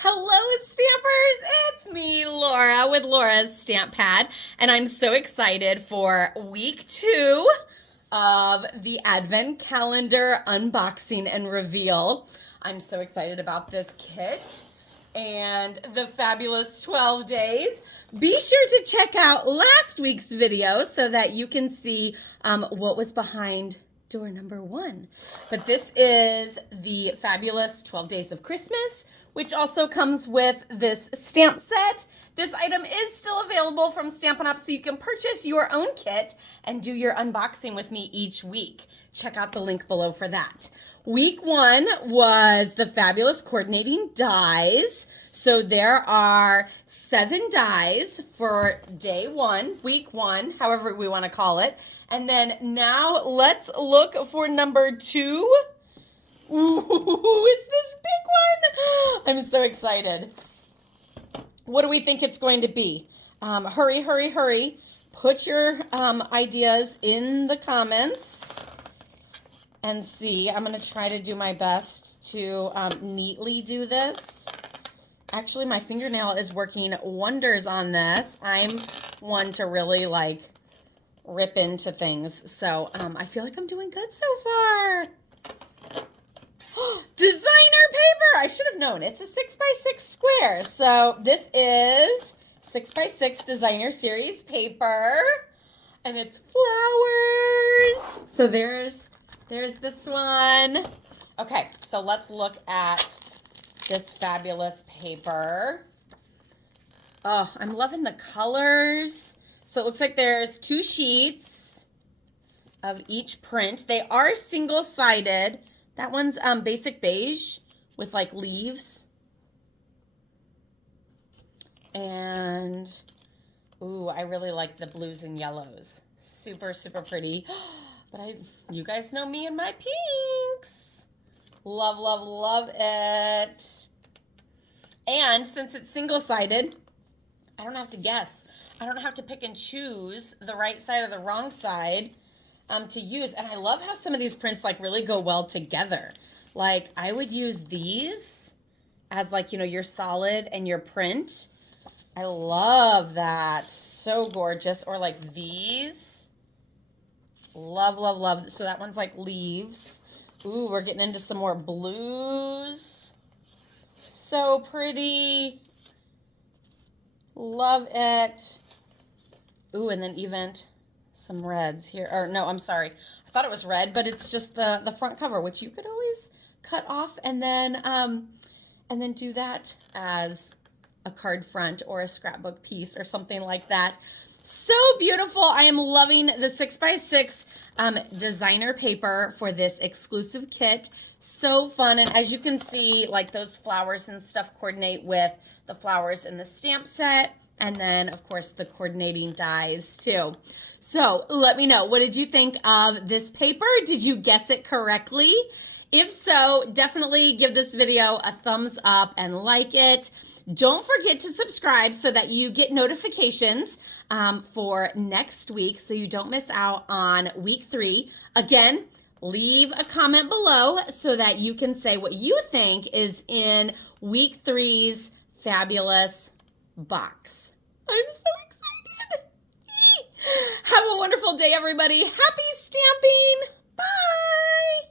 Hello, Stampers! It's me, Laura, with Laura's Stamp Pad, and I'm so excited for week 2 of the Advent Calendar unboxing and reveal. I'm so excited about this kit and the fabulous 12 days. Be sure to check out last week's video so that you can see what was behind door number 1. But this is the fabulous 12 Days of Christmas, which also comes with this stamp set. This item is still available from Stampin' Up, so you can purchase your own kit and do your unboxing with me each week. Check out the link below for that. Week 1 was the fabulous coordinating dies. So there are 7 dies for day 1, week 1, however we want to call it. And then now let's look for number 2. Ooh, it's this big one. I'm so excited. What do we think it's going to be? Hurry, hurry, hurry. Put your ideas in the comments and see. I'm going to try to do my best to neatly do this. Actually, my fingernail is working wonders on this. I'm one to really like rip into things. So I feel like I'm doing good so far. Designer paper! I should have known. It's a 6x6 square. So this is 6x6 designer series paper. And it's flowers. So there's this one. Okay, so let's look at this fabulous paper. Oh, I'm loving the colors. So it looks like there's 2 sheets of each print. They are single-sided. That one's basic beige with like leaves. And, ooh, I really like the blues and yellows. Super, super pretty. But you guys know me and my pinks. Love, love, love it. And since it's single-sided, I don't have to guess. I don't have to pick and choose the right side or the wrong side to use. And I love how some of these prints like really go well together. Like I would use these as like, you know, your solid and your print. I love that. So gorgeous. Or like these. Love, love, love. So that one's like leaves. Ooh, we're getting into some more blues. So pretty. Love it. Ooh, and then even some reds here. Or no, I'm sorry. I thought it was red, but it's just the front cover, which you could always cut off and then do that as a card front or a scrapbook piece or something like that. So beautiful. I am loving the 6x6 designer paper for this exclusive kit. So fun. And as you can see, like those flowers and stuff coordinate with the flowers in the stamp set. And then, of course, the coordinating dies too. So let me know, what did you think of this paper? Did you guess it correctly? If so, definitely give this video a thumbs up and like it. Don't forget to subscribe so that you get notifications for next week so you don't miss out on week 3. Again, leave a comment below so that you can say what you think is in week 3's fabulous box. I'm so excited. Have a wonderful day, everybody. Happy stamping. Bye.